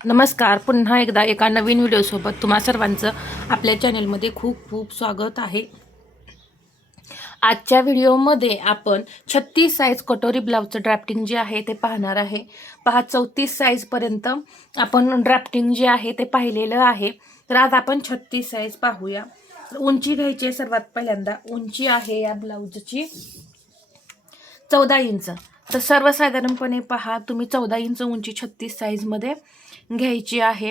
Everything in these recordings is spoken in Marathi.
नमस्कार. पुन्हा एकदा एका नवीन व्हिडिओसोबत तुम्हा सर्वांचं आपल्या चॅनेलमध्ये खूप खूप स्वागत आहे. आजच्या व्हिडिओमध्ये आपण 36 साईज कटोरी ब्लाउजचं ड्राफ्टिंग जे आहे ते पाहणार आहे. पहा 34 साईजपर्यंत आपण ड्राफ्टिंग जे आहे ते पाहिलेलं आहे. तर आज आपण 36 साईज पाहूया. उंची घ्यायची आहे. सर्वात पहिल्यांदा उंची आहे या ब्लाउजची 14 इंच. तर सर्वसाधारणपणे पहा तुम्ही 14 इंच उंची 36 साईजमध्ये घ्यायची आहे.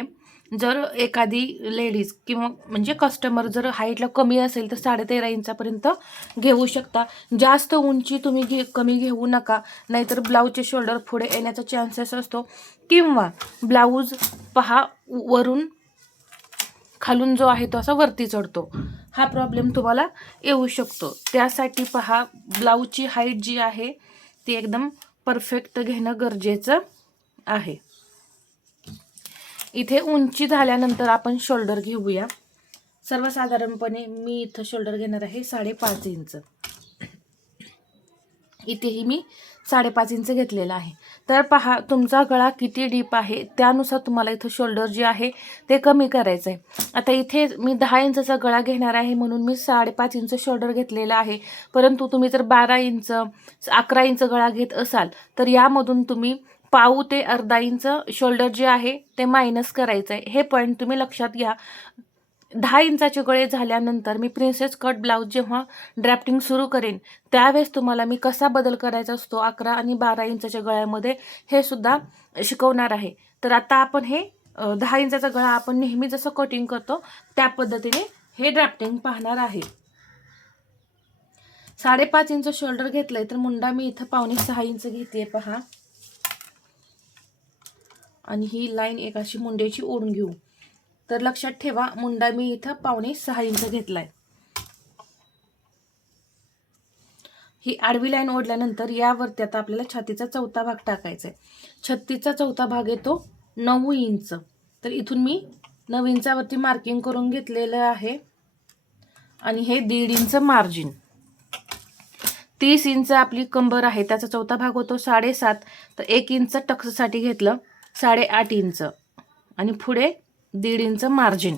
जर एखादी लेडीज किंवा म्हणजे कस्टमर जर हाईटला कमी असेल तर 13.5 इंचापर्यंत घेऊ शकता. जास्त उंची तुम्ही कमी घेऊ नका, नाहीतर ब्लाऊजचे शोल्डर पुढे येण्याचा चान्सेस असतो किंवा ब्लाऊज पहा वरून खालून जो आहे तो असा वरती चढतो. हा प्रॉब्लेम तुम्हाला येऊ शकतो. त्यासाठी पहा ब्लाऊजची हाईट जी आहे ती एकदम परफेक्ट घेणं गरजेचं आहे. इथे उंची झाल्यानंतर आपण शोल्डर घेऊया. सर्वसाधारणपणे मी इथं शोल्डर घेणार आहे 5.5 इंच. इथेही मी 5.5 इंच घेतलेला आहे. तर पहा तुमचा गळा किती डीप आहे त्यानुसार तुम्हाला इथं शोल्डर जे आहे ते कमी करायचं आहे. आता इथे मी 10 इंचचा गळा घेणार आहे म्हणून मी 5.5 इंच शोल्डर घेतलेला आहे. परंतु तुम्ही जर 12 इंच 11 इंच गळा घेत असाल तर यामधून तुम्ही पाऊ ते अर्धा इंच शोल्डर जे आहे ते मायनस करायचं आहे. हे पॉईंट तुम्ही लक्षात घ्या. 10 इंचाचे गळे झाल्यानंतर मी प्रिन्सेस कट ब्लाऊज जेव्हा ड्राफ्टिंग सुरू करेन त्यावेळेस तुम्हाला मी कसा बदल करायचा असतो 11 आणि 12 इंचाच्या गळ्यामध्ये हे सुद्धा शिकवणार आहे. तर आता आपण हे 10 इंचाचा गळा आपण नेहमी जसं कटिंग करतो त्या पद्धतीने हे ड्राफ्टिंग पाहणार आहे. 5.5 इंच शोल्डर घेतलंय तर मुंडा मी इथं 5.6 इंच घेते पहा. आणि ही लाईन एक अशी मुंड्याची ओढून घेऊ. तर लक्षात ठेवा मुंडा मी इथं 5.6 इंच घेतलाय. ही आडवी लाईन ओढल्यानंतर यावरती आता आपल्याला छातीचा चौथा भाग टाकायचा आहे. छत्तीचा चौथा भाग येतो 9 इंच. तर इथून मी 9 इंचावरती मार्किंग करून घेतलेलं आहे. आणि हे 1.5 इंच मार्जिन. 30 इंच आपली कंबर आहे त्याचा चौथा भाग होतो 7.5. तर 1 इंच टक्ससाठी घेतलं 8.5 इंच आणि पुढे 1.5 इंच मार्जिन.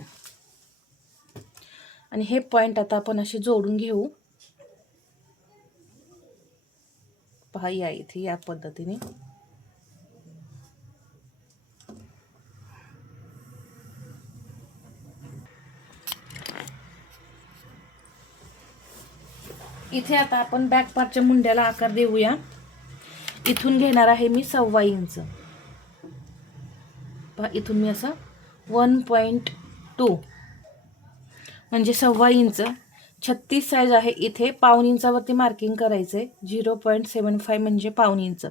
आणि हे पॉइंट आता आपण असे जोडून घेऊ. पहा या इथे या पद्धतीने. इथे आता आपण बॅक पार्टच्या मुंड्याला आकार देऊया. इथून घेणार आहे मी 1.25 इंच. पहा इथून मी असं 1.2 म्हणजे 1.25 इंच. 36 साईज आहे. इथे 1.5 इंचावरती मार्किंग करायचंय. 0.75 म्हणजे 1.5 इंच.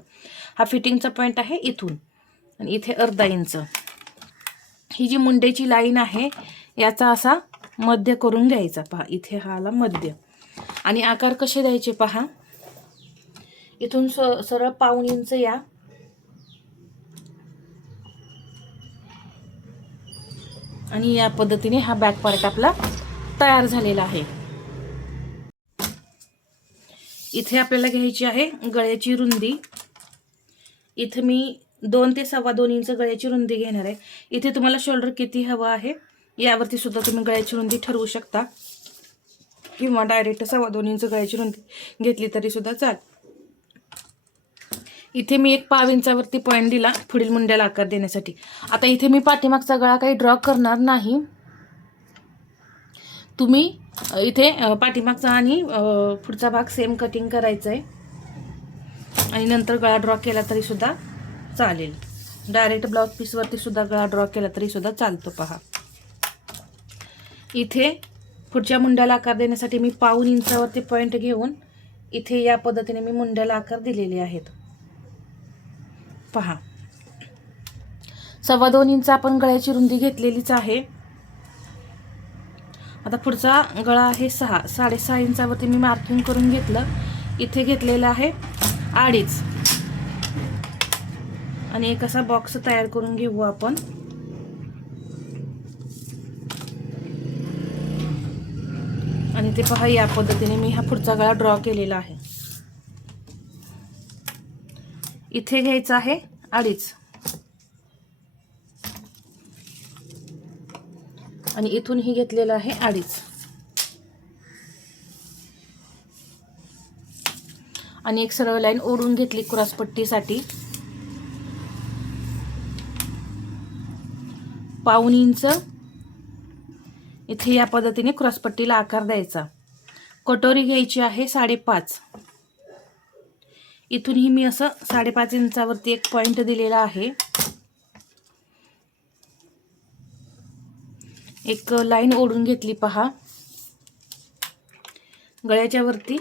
हा फिटिंगचा पॉईंट आहे इथून. आणि इथे अर्धा इंच. ही जी मुंड्याची लाईन आहे याचा असा मध्य करून घ्यायचा. पहा इथे हा आला मध्य. आणि आकार कसे द्यायचे पहा. इथून सरळ 1.5 इंच या. आणि या पद्धतीने हा बॅक पार्ट आपला तयार झालेला आहे. इथे आपल्याला घ्यायची आहे गळ्याची रुंदी. इथे मी 2 ते 2.25 इंच गळ्याची रुंदी घेणार आहे. इथे तुम्हाला शोल्डर किती हवं आहे यावरती सुद्धा तुम्ही गळ्याची रुंदी ठरवू शकता किंवा डायरेक्ट 2.25 इंच गळ्याची रुंदी घेतली तरी सुद्धा चालेल. इथे मी 1.5 इंचावरती पॉईंट दिला पुढील मुंड्याला आकार देण्यासाठी. आता इथे मी पाठीमागचा गळा काही ड्रॉ करणार नाही. तुम्ही इथे पाठीमागचा आणि पुढचा भाग सेम कटिंग करायचा आहे आणि नंतर गळा ड्रॉ केला तरी सुद्धा चालेल. डायरेक्ट ब्लाउज पीसवरती सुद्धा गळा ड्रॉ केला तरी सुद्धा चालतो. पहा इथे पुढच्या मुंड्याला आकार देण्यासाठी मी 1.5 इंचावरती पॉईंट घेऊन इथे या पद्धतीने मी मुंड्याला आकार दिलेले आहेत. पहा 2.25 इंच आपण गळ्याची रुंदी घेतलेलीच आहे. आता पुढचा गळा आहे 6.5 इंचावरती मी मार्किंग करून घेतलं. इथे घेतलेलं आहे 2.5 आणि एक असा बॉक्स तयार करून घेऊ आपण. आणि ते पहा या पद्धतीने मी हा पुढचा गळा ड्रॉ केलेला आहे. इथे घ्यायचा आहे 2.5 आणि इथून ही घेतलेलं आहे 2.5 आणि एक सरळ लाईन ओढून घेतली क्रॉसपट्टीसाठी 1/2 इंच इथे या पद्धतीने क्रॉसपट्टीला आकार द्यायचा. कटोरी घ्यायची आहे 5.5. इथूनही मी असं 5.5 इंचावरती एक पॉइंट दिलेला आहे. एक लाईन ओढून घेतली पहा. गळ्याच्या वरती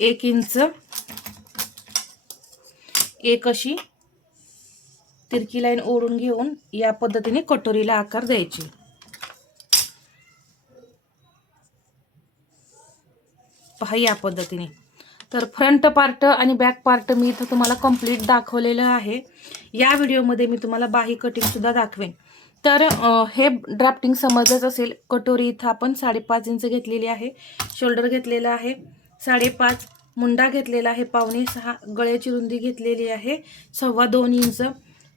1 इंच एक अशी तिरकी लाईन ओढून घेऊन या पद्धतीने कटोरीला आकार द्यायचे. पहा या पद्धतीने. तर फ्रंट पार्ट आणि बॅक पार्ट मी इथं तुम्हाला कंप्लीट दाखवलेलं आहे. या व्हिडिओमध्ये मी तुम्हाला बाही कटिंग सुद्धा दाखवेन. तर हे ड्राफ्टिंग समजलंच असेल. कटोरी इथं आपण 5.5 इंच घेतलेली आहे. शोल्डर घेतलेला आहे 5.5. मुंडा घेतलेला आहे 5.25. गळ्याची रुंदी घेतलेली आहे 2.25 इंच.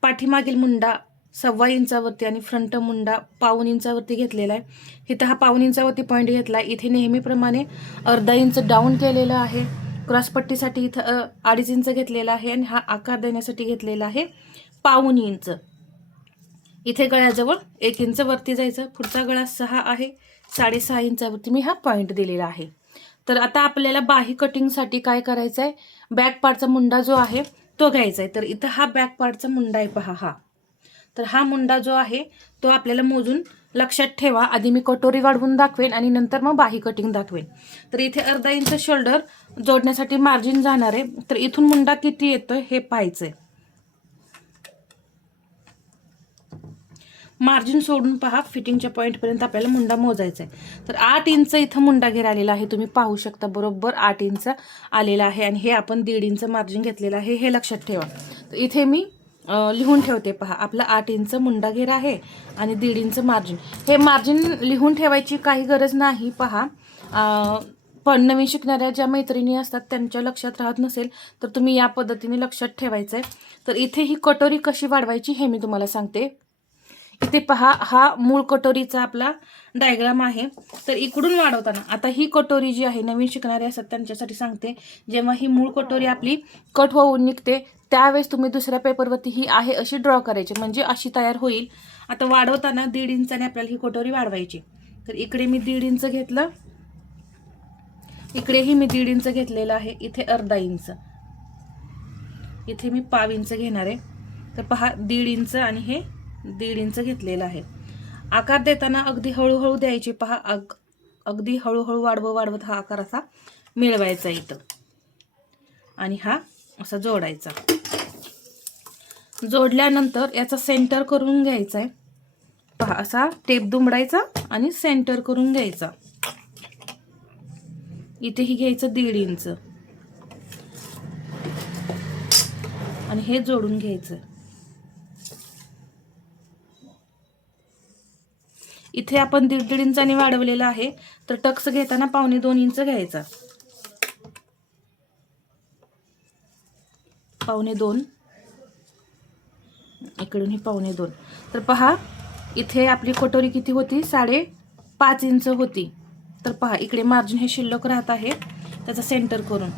पाठीमागील मुंडा 2.25 इंचावरती आणि फ्रंट मुंडा 1/2 इंचावरती घेतलेला आहे. इथं हा 1/2 इंचावरती पॉईंट घेतला. इथे नेहमीप्रमाणे अर्धा इंच डाऊन केलेलं आहे. क्रॉसपट्टीसाठी इथं 2.5 इंच घेतलेला आहे आणि हा आकार देण्यासाठी घेतलेला आहे 1/2 इंच. इथे गळ्याजवळ 1 इंच वरती जायचं. पुढचा गळा 6 आहे. 6.5 इंचावरती मी हा पॉईंट दिलेला आहे. तर आता आपल्याला बाही कटिंगसाठी काय करायचं आहे, बॅक पार्टचा मुंडा जो आहे तो घ्यायचा आहे. तर इथं हा बॅक पार्टचा मुंडा आहे पहा हा. तर हा मुंडा जो आहे तो आपल्याला मोजून लक्षात ठेवा. आधी मी कटोरी वाढवून दाखवेन आणि नंतर मग बाही कटिंग दाखवेन. तर इथे अर्धा इंच शोल्डर जोडण्यासाठी मार्जिन जाणार आहे. तर इथून मुंडा किती येतोय हे पाहायचंय. मार्जिन सोडून पहा फिटिंगच्या पॉईंटपर्यंत आपल्याला मुंडा मोजायचा आहे. तर 8 इंच इथं मुंडा घेर आलेला आहे. तुम्ही पाहू शकता बरोबर 8 इंच आलेला आहे आणि हे आपण 1.5 इंच मार्जिन घेतलेलं आहे हे लक्षात ठेवा. तर इथे मी लिहून ठेवते पहा. आपला 8 इंच मुंडा घेर आहे आणि 1.5 इंच मार्जिन. हे मार्जिन लिहून ठेवायची काही गरज नाही पहा. पण नवीन शिकणाऱ्या ज्या मैत्रिणी असतात त्यांच्या लक्षात राहत नसेल तर तुम्ही या पद्धतीने लक्षात ठेवायचं आहे. तर इथे ही कटोरी कशी वाढवायची हे मी तुम्हाला सांगते. इथे पहा हा मूळ कटोरीचा आपला डायग्राम आहे. तर इकडून वाढवताना आता ही कटोरी जी आहे नवीन शिकणारे असतात त्यांच्यासाठी सांगते. जेव्हा ही मूळ कटोरी आपली कट होऊन निघते त्यावेळेस तुम्ही दुसऱ्या पेपरवरती ही आहे अशी ड्रॉ करायची म्हणजे अशी तयार होईल. आता वाढवताना 1.5 इंचाने आपल्याला ही कटोरी वाढवायची. तर इकडे मी 1.5 इंच घेतलं. इकडेही मी 1.5 इंच घेतलेलं आहे. इथे अर्धा इंच. इथे मी 1/2 इंच घेणार आहे. तर पहा 1.5 इंच आणि हे 1.5 इंच घेतलेलं आहे. आकार देताना अगदी हळूहळू द्यायची पहा. अगदी हळूहळू वाढवत हा आकार असा मिळवायचा इथं आणि हा असा जोडायचा. जोडल्यानंतर याचा सेंटर करून घ्यायचा आहे पहा. असा टेप दुमडायचा आणि सेंटर करून घ्यायचा. इथेही घ्यायचं 1.5 इंच आणि हे जोडून घ्यायचं. इथे आपण 1.5 इंचाने वाढवलेला आहे. तर टक्स घेताना 1.25 इंच घ्यायचा. 1.25 इकडून ही 1.25. तर पहा इथे आपली कटोरी किती होती 5.5 इंच होती. तर पहा इकडे मार्जिन हे शिल्लक राहत आहे त्याचा सेंटर करून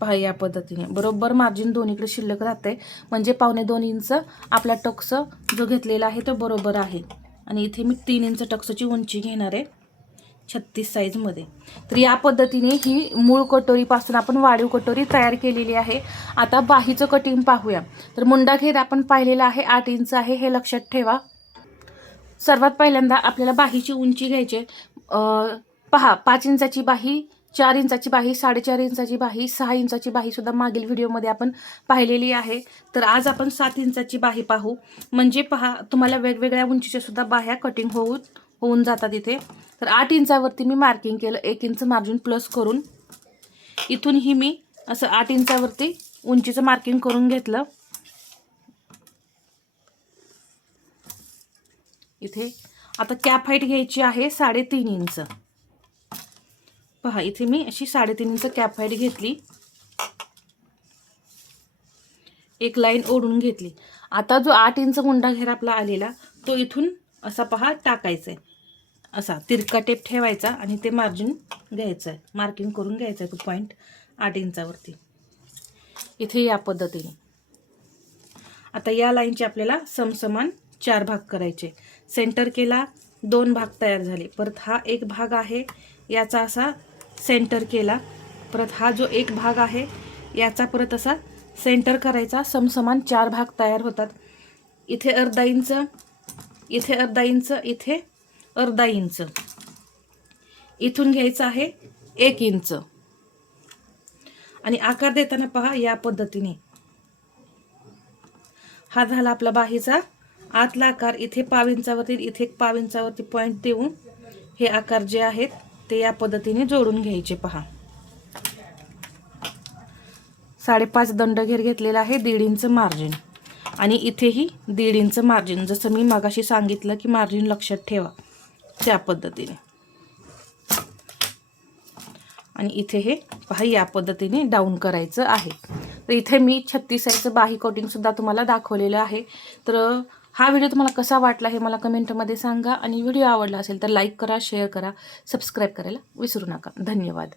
पहा या पद्धतीने बरोबर मार्जिन दोन्हीकडे शिल्लक राहते म्हणजे 1.25 इंच आपला टक्स जो घेतलेला आहे तो बरोबर आहे. आणि इथे मी 3 इंच टक्सची उंची घेणार आहे 36 साईजमध्ये. तर या पद्धतीने ही मूळ कटोरीपासून आपण वाढीव कटोरी तयार केलेली आहे. आता बाहीचं कटिंग पाहूया. तर मुंडा घेर आपण पाहिलेला आहे 8 इंच आहे हे लक्षात ठेवा. सर्वात पहिल्यांदा आपल्याला बाहीची उंची घ्यायची. पहा 5 इंचाची बाही, 4 इंचाची बाही, 4.5 इंचाची बाही, 6 इंचाची बाही सुद्धा मागील व्हिडिओमध्ये आपण पाहिलेली आहे. तर आज आपण 7 इंचाची बाही पाहू. म्हणजे पहा तुम्हाला वेगवेगळ्या उंचीच्या सुद्धा बाह्या कटिंग होऊन जातात इथे. तर 8 इंचावरती मी मार्किंग केलं 1 इंच मार्जिन प्लस करून. इथूनही मी असं 8 इंचावरती उंचीचं मार्किंग करून घेतलं. इथे आता कॅप हाईट घ्यायची आहे 3.5 इंच. पहा इथे मी अशी 3.5 इंच कॅप हाईट घेतली. एक लाईन ओढून घेतली. आता जो 8 इंच मुंडा घेर आपला आलेला तो इथून असा पहा टाकायचा आहे, असा तिरका टेप ठेवायचा आणि ते मार्जिन घ्यायचं आहे, मार्किंग करून घ्यायचं आहे तो पॉईंट 8 इंचावरती. इथे या पद्धतीने. आता या लाईनचे आपल्याला समसमान 4 भाग करायचे. सेंटर केला, 2 भाग तयार झाले. परत हा एक भाग आहे, याचा असा सेंटर केला. परत हा जो एक भाग आहे याचा परत असा सेंटर करायचा. समसमान 4 भाग तयार होतात. इथे अर्धा इंच, इथे अर्धा इंच, इथे अर्धा इंच. इथून घ्यायचं आहे 1 इंच. आणि आकार देताना पहा या पद्धतीने. हा झाला आपला बाहीचा आतला आकार. इथे पाव इंचावरती, इथे 1 पाव इंचावरती पॉईंट देऊन हे आकार जे आहेत ते या पद्धतीने जोडून घ्यायचे. पहा 5.5 दंडघेर घेतलेला आहे, 1.5 इंच मार्जिन आणि इथेही 1.5 इंच मार्जिन. जसं मी मगाशी सांगितलं की मार्जिन लक्षात ठेवा त्या पद्धतीने. आणि इथे हे पहा या पद्धतीने डाऊन करायचं आहे. तर इथे मी 36 साईजचं बाही कोटिंगसुद्धा तुम्हाला दाखवलेलं आहे. तर हा व्हिडिओ तुम्हाला कसा वाटला हे मला कमेंटमध्ये सांगा. आणि व्हिडिओ आवडला असेल तर लाईक करा, शेअर करा, सबस्क्राईब करायला विसरू नका. धन्यवाद.